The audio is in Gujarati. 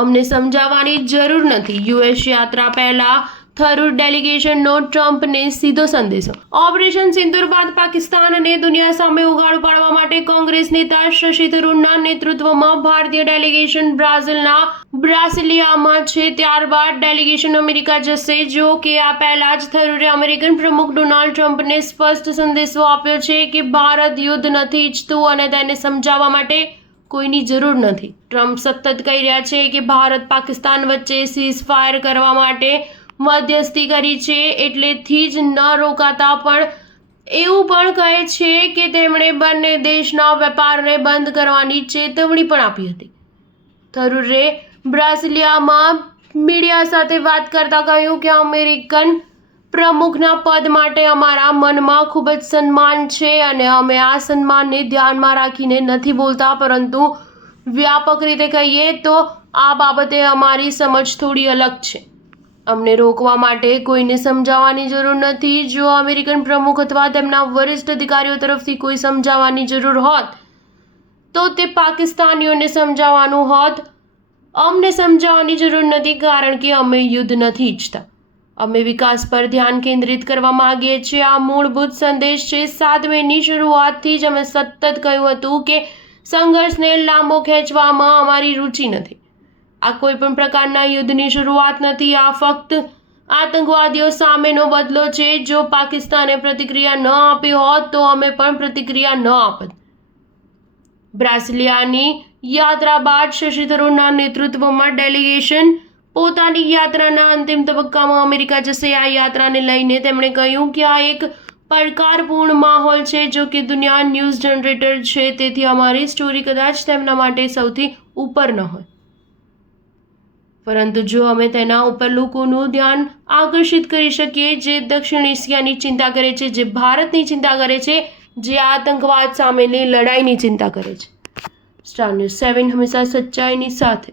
અમને સમજાવવાની જરૂર નથી. યુએસ યાત્રા પહેલા થરૂર ડેલિગેશનનો ટ્રમ્પને સીધો સંદેશો. ઓપરેશન સિંદૂર બાદ પાકિસ્તાનને દુનિયા સામે ઉઘાડું પાડવા માટે કોંગ્રેસ નેતા શશી થરૂરના નેતૃત્વમાં ભારતીય ડેલિગેશન બ્રાસિલિયામાં છે. ત્યારબાદ ડેલિગેશન અમેરિકા જશે. જો કે આ પહેલા જ થરૂરે અમેરિકન પ્રમુખ ડોનાલ્ડ ટ્રમ્પને સ્પષ્ટ સંદેશો આપ્યો છે કે ભારત યુદ્ધ નથી ઈચ્છતું અને તેને સમજાવવા માટે કોઈની જરૂર નથી. ટ્રમ્પ સતત કહી રહ્યા છે કે ભારત પાકિસ્તાન વચ્ચે સીઝ ફાયર કરવા માટે મધ્યસ્થી કરી છે, એટલેથી જ ન રોકાતા પણ એવું પણ કહે છે કે તેમણે બંને દેશના વેપારને બંધ કરવાની ચેતવણી પણ આપી હતી. થરૂરે બ્રાસિલિયામાં મીડિયા સાથે વાત કરતા કહ્યું કે અમેરિકન પ્રમુખના પદ માટે અમારા મનમાં ખૂબ જ સન્માન છે અને અમે આ સન્માનને ધ્યાનમાં રાખીને નથી બોલતા, પરંતુ વ્યાપક રીતે કહીએ તો આ બાબતે અમારી સમજ થોડી અલગ છે. અમને રોકવા માટે કોઈને સમજાવવાની જરૂર નથી. જો અમેરિકન પ્રમુખ અથવા તેમના વરિષ્ઠ અધિકારીઓ તરફથી કોઈ સમજાવવાની જરૂર હોત તો તે પાકિસ્તાનીઓને સમજાવવાનું હોત. અમને સમજાવવાની જરૂર નથી કારણ કે અમે યુદ્ધ નથી ઈચ્છતા. અમે વિકાસ પર ધ્યાન કેન્દ્રિત કરવા માંગીએ છીએ. આ મૂળભૂત સંદેશ છે. 7 મેની શરૂઆતથી જ અમે સતત કહ્યું હતું કે સંઘર્ષને લાંબો ખેંચવામાં અમારી રુચિ નથી. આ કોઈ પણ પ્રકારના યુદ્ધની શરૂઆત નથી. આ ફક્ત આતંકવાદીઓ સામેનો બદલો છે. જો પાકિસ્તાને પ્રતિક્રિયા ન આપી હોત તો અમે પણ પ્રતિક્રિયા ન આપત. બ્રાસિલિયાની યાત્રા બાદ શશી થરૂરના નેતૃત્વમાં ડેલિગેશન પોતાની યાત્રાના અંતિમ તબક્કામાં અમેરિકા જશે. આ યાત્રાને લઈને તેમણે કહ્યું કે આ એક પડકારપૂર્ણ માહોલ છે. જો કે દુનિયા ન્યૂઝ જનરેટર છે, તેથી અમારી સ્ટોરી કદાચ તેમના માટે સૌથી ઉપર ન હોય, પરંતુ જો અમે તેના ઉપર લોકોનું ધ્યાન આકર્ષિત કરી શકીએ જે દક્ષિણ એશિયાની ચિંતા કરે છે, જે ભારતની ચિંતા કરે છે, જે આતંકવાદ સામેની લડાઈની ચિંતા કરે છે. સ્ટાર ન્યૂઝ 7 હંમેશા સચ્ચાઈની સાથે.